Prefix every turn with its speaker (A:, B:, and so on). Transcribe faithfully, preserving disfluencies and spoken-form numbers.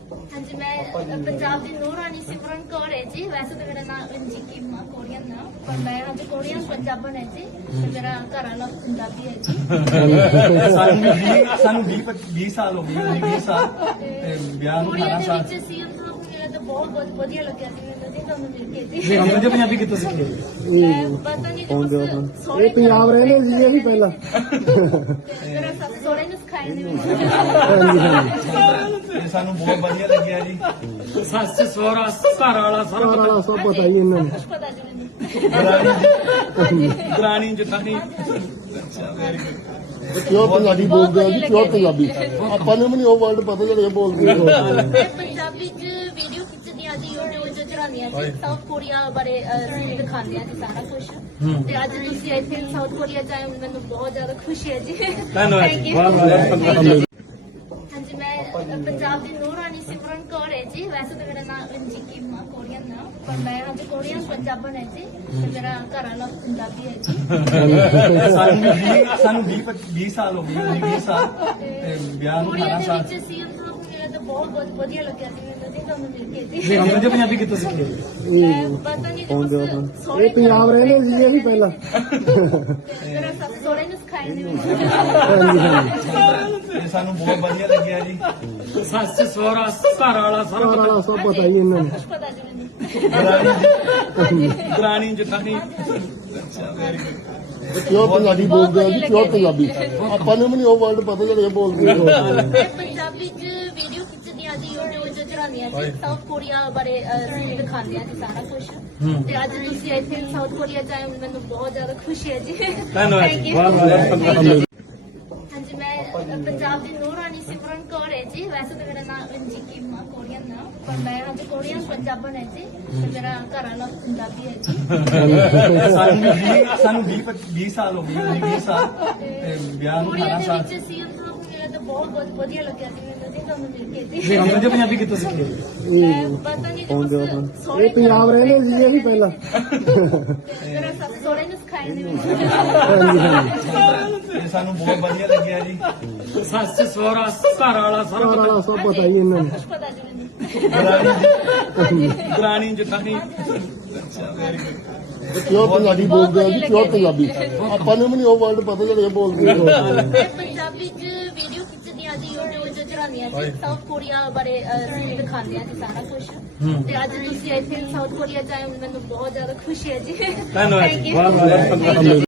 A: हाँ जी, मैं पंजाब की नूर रानी सिमरन कौर है जी। वैसे तो मेरा नाम जी कीमा कोरियन नाम, पर मैं हाँ जी कोरियन पंजाबन है जी। तो मेरा घर वाला पंजाबी है जी।
B: ਸਾਨੂੰ ਵੀਹ ਵੀਹ ਸਾਲ ਹੋ ਗਏ ਜੀ, ਵੀਹ ਸਾਲ ਤੇ ਵਿਆਹ ਨੂੰ
A: ਕੁੜੀਆਂ
B: ਅਠਾਰਾਂ
A: ਦੇ
B: ਸਾਲ।
A: ਵਿੱਚ ਸੀ ਉਹਨਾਂ ਨੂੰ ਮਿਲਿਆ ਤਾਂ ਬਹੁਤ ਬਹੁਤ ਵਧੀਆ ਲੱਗਿਆ ਜੀ ਮੈਨੂੰ ਜੀ ਤੁਹਾਨੂੰ ਮਿਲ ਕੇ ਜੀ।
B: ਨਹੀਂ ਅੰਗਰੇਜ਼ੀ ਪੰਜਾਬੀ ਕਿੱਥੋਂ ਸਿੱਖੀ?
A: ਮੈਂ ਪਤਾ ਨਹੀਂ ਜੀ ਬਸ ਸੋਹਣੇ
C: ਇਹ ਪੰਜਾਬ ਰਹਿੰਦੇ ਸੀ ਇਹ ਵੀ ਪਹਿਲਾਂ।
A: ਮੇਰਾ ਸੱਸ ਸੋਹਣੇ ਨੂੰ ਸਿਖਾਏ ਨੇ ਮੈਨੂੰ।
C: ਹਾਂਜੀ ਹਾਂਜੀ
B: ਤੇ ਸਾਨੂੰ ਬਹੁਤ ਵਧੀਆ ਲੱਗਿਆ ਜੀ।
D: ਸੱਸ ਸਹੁਰਾ ਘਰ ਵਾਲਾ
C: ਸਾਰਾ ਵਾਲਾ ਸਭ ਪਤਾ ਹੀ ਇਹਨਾਂ ਨੂੰ।
A: ਕੁਛ ਪਤਾ ਜੀ ਮੈਨੂੰ।
D: ਦਰਾਣੀ ਜਠਾਣੀ
C: ਪਿਓਰ ਪੰਜਾਬੀ ਬੋਲਦੇ ਆ ਜੀ, ਪਿਓਰ ਪੰਜਾਬੀ। ਆਪਾਂ ਨੂੰ ਵੀ ਨਹੀਂ ਉਹ ਵਰਡ ਪਤਾ ਜਿਹੜੇ ਬੋਲਦੇ ਆ।
A: ਮੈਂ ਪੰਜਾਬੀ ਚ ਵੀਡੀਓ ਖਿੱਚਦੀਆਂ ਜੀ, YouTube ਚ ਚੜਾਉਂਦੀਆਂ ਜੀ, ਸਾਊਥ ਕੋਰੀਆ ਬਾਰੇ ਅਹ, ਦਿਖਾਉਂਦੀਆਂ ਜੀ ਸਾਰਾ ਕੁਝ। ਤੇ ਅੱਜ ਤੁਸੀਂ ਇੱਥੇ ਸਾਊਥ ਕੋਰੀਆ ਚ ਆਏ ਹੋ, ਮੈਨੂੰ ਬਹੁਤ ਜ਼ਿਆਦਾ ਖੁਸ਼ੀ ਹੈ ਜੀ।
D: ਧੰਨਵਾਦ
A: Thank
D: ਜੀ,
A: you.
D: ਬਹੁਤ ਬਹੁਤ ਧੰਨਵਾਦ।
A: ਹਾਂਜੀ, ਮੈਂ ਪੰਜਾਬ ਦੀ ਨੂਰ ਰਾਣੀ ਸਿਮਰਨ ਕੌਰ ਹੈ ਜੀ। ਵੈਸੇ ਤਾਂ ਮੇਰਾ ਨਾਮ ਜੀ ਕੀਮਾ ਕੋਰੀਅਨ ਨਾਮ, ਪਰ ਮੈਂ ਹਾਂ ਜੀ ਕੋਰੀਅਨ ਪੰਜਾਬਨ ਹੈ ਜੀ। ਤੇ ਮੇਰਾ ਘਰ ਵਾਲਾ ਪੰਜਾਬੀ ਹੈ ਜੀ।
B: ਸਾਨੂੰ ਵੀਹ ਸਾਨੂੰ ਵੀਹ ਵੀਹ ਸਾਲ ਹੋ ਗਏ ਜੀ, ਵੀਹ ਸਾਲ ਤੇ ਵਿਆਹ ਨੂੰ
A: ਕੁੜੀਆਂ
B: ਅਠਾਰਾਂ
A: ਦੇ
B: ਸਾਲ।
A: ਵਿੱਚ ਸੀ ਉਹਨਾਂ ਨੂੰ ਮਿਲਿਆ ਤਾਂ ਬਹੁਤ ਬਹੁਤ ਵਧੀਆ ਲੱਗਿਆ ਜੀ ਮੈਨੂੰ ਜੀ ਤੁਹਾਨੂੰ ਮਿਲ ਕੇ ਜੀ।
D: ਨਹੀਂ ਅੰਗਰੇਜ਼ੀ ਪੰਜਾਬੀ ਕਿੱਥੋਂ ਸਿੱਖੀ?
A: ਮੈਂ ਪਤਾ ਨਹੀਂ ਜੀ ਬਸ ਸੋਹਣੇ
C: ਇਹ ਪੰਜਾਬ ਰਹਿੰਦੇ ਸੀ ਇਹ ਵੀ ਪਹਿਲਾਂ।
A: ਮੇਰਾ ਸੱਸ ਸੋਹਣੇ ਨੂੰ ਸਿਖਾਏ ਨੇ ਮੈਨੂੰ।
C: ਹਾਂਜੀ ਹਾਂਜੀ
B: ਤੇ ਸਾਨੂੰ ਬਹੁਤ ਵਧੀਆ ਲੱਗਿਆ ਜੀ।
D: ਸੱਸ ਸਹੁਰਾ ਘਰ ਵਾਲਾ
C: ਸਾਰਾ ਵਾਲਾ ਸਭ ਪਤਾ ਹੀ ਇਹਨਾਂ ਨੂੰ।
A: ਕੁਛ ਪਤਾ ਜੀ ਮੈਨੂੰ।
D: ਦਰਾਣੀ ਜਠਾਣੀ
C: ਪਿਓਰ ਪੰਜਾਬੀ ਬੋਲਦੇ ਆ ਜੀ, ਪਿਓਰ ਪੰਜਾਬੀ। ਆਪਾਂ ਨੂੰ ਵੀ ਨਹੀਂ ਉਹ ਵਰਡ ਪਤਾ ਜਿਹੜੇ ਬੋਲਦੇ ਆ।
A: ਮੈਂ ਪੰਜਾਬੀ ਚ ਵੀਡੀਓ ਖਿੱਚਦੀਆਂ ਜੀ, YouTube ਚ ਚੜਾਉਂਦੀਆਂ ਜੀ, ਸਾਊਥ ਕੋਰੀਆ ਬਾਰੇ ਅਹ, ਦਿਖਾਉਂਦੀਆਂ ਜੀ ਸਾਰਾ ਕੁਝ। ਤੇ ਅੱਜ ਤੁਸੀਂ ਇੱਥੇ ਸਾਊਥ ਕੋਰੀਆ ਚ ਆਏ ਹੋ, ਮੈਨੂੰ ਬਹੁਤ ਜ਼ਿਆਦਾ ਖੁਸ਼ੀ ਹੈ ਜੀ।
D: ਧੰਨਵਾਦ
A: Thank
D: ਜੀ,
A: you.
D: ਬਹੁਤ ਬਹੁਤ ਧੰਨਵਾਦ।
A: ਹਾਂਜੀ, ਮੈਂ ਪੰਜਾਬ ਦੀ ਨੂਰ ਰਾਣੀ ਸਿਮਰਨ ਕੌਰ ਹੈ ਜੀ। ਵੈਸੇ ਤਾਂ ਮੇਰਾ ਨਾਮ ਜੀ ਕੀਮਾ ਕੋਰੀਅਨ ਨਾਮ, ਪਰ ਮੈਂ ਹਾਂ ਜੀ ਕੋਰੀਅਨ ਪੰਜਾਬਨ ਹੈ ਜੀ। ਤੇ ਮੇਰਾ ਘਰ ਵਾਲਾ ਪੰਜਾਬੀ ਹੈ ਜੀ।
B: ਸਾਨੂੰ ਵੀਹ ਸਾਨੂੰ ਵੀਹ ਵੀਹ ਸਾਲ ਹੋ ਗਏ ਜੀ, ਵੀਹ ਸਾਲ ਤੇ ਵਿਆਹ ਨੂੰ
A: ਕੁੜੀਆਂ
B: ਅਠਾਰਾਂ
A: ਦੇ
B: ਸਾਲ।
A: ਵਿੱਚ ਸੀ ਉਹਨਾਂ ਨੂੰ ਮਿਲਿਆ ਤਾਂ ਬਹੁਤ ਬਹੁਤ ਵਧੀਆ ਲੱਗਿਆ ਜੀ ਮੈਨੂੰ ਜੀ ਤੁਹਾਨੂੰ ਮਿਲ ਕੇ ਜੀ।
D: ਨਹੀਂ ਅੰਗਰੇਜ਼ੀ ਪੰਜਾਬੀ ਕਿੱਥੋਂ ਸਿੱਖੀ?
A: ਮੈਂ ਪਤਾ ਨਹੀਂ ਜੀ ਬਸ ਸੋਹਣੇ
C: ਇਹ ਪੰਜਾਬ ਰਹਿੰਦੇ ਸੀ ਇਹ ਵੀ ਪਹਿਲਾਂ।
A: ਮੇਰਾ ਸੱਸ ਸੋਹਣੇ ਨੂੰ ਸਿਖਾਏ ਨੇ ਮੈਨੂੰ।
C: ਹਾਂਜੀ ਹਾਂਜੀ
B: ਤੇ ਸਾਨੂੰ ਬਹੁਤ ਵਧੀਆ ਲੱਗਿਆ ਜੀ।
D: ਸੱਸ ਸਹੁਰਾ ਘਰ ਵਾਲਾ
C: ਸਾਰਾ ਵਾਲਾ ਸਭ ਪਤਾ ਹੀ ਇਹਨਾਂ ਨੂੰ।
A: ਕੁਛ ਪਤਾ ਜੀ ਮੈਨੂੰ।
D: ਦਰਾਣੀ ਜਠਾਣੀ
C: ਪਿਓਰ ਪੰਜਾਬੀ ਬੋਲਦੇ ਆ ਜੀ, ਪਿਓਰ ਪੰਜਾਬੀ। ਆਪਾਂ ਨੂੰ ਵੀ ਨਹੀਂ ਉਹ ਵਰਡ ਪਤਾ ਜਿਹੜੇ ਬੋਲਦੇ ਆ।
A: ਮੈਂ ਪੰਜਾਬੀ ਚ ਵੀਡੀਓ ਖਿੱਚਦੀਆਂ ਜੀ, YouTube ਚ ਚੜਾਉਂਦੀਆਂ ਜੀ, ਸਾਊਥ ਕੋਰੀਆ ਬਾਰੇ ਅਹ, ਦਿਖਾਉਂਦੀਆਂ ਜੀ ਸਾਰਾ ਕੁਝ। ਤੇ ਅੱਜ ਤੁਸੀਂ ਇੱਥੇ ਸਾਊਥ ਕੋਰੀਆ ਚ ਆਏ ਹੋ, ਮੈਨੂੰ ਬਹੁਤ ਜ਼ਿਆਦਾ ਖੁਸ਼ੀ ਹੈ ਜੀ।
D: ਧੰਨਵਾਦ
A: Thank
D: ਜੀ,
A: you.
D: ਬਹੁਤ ਬਹੁਤ ਧੰਨਵਾਦ।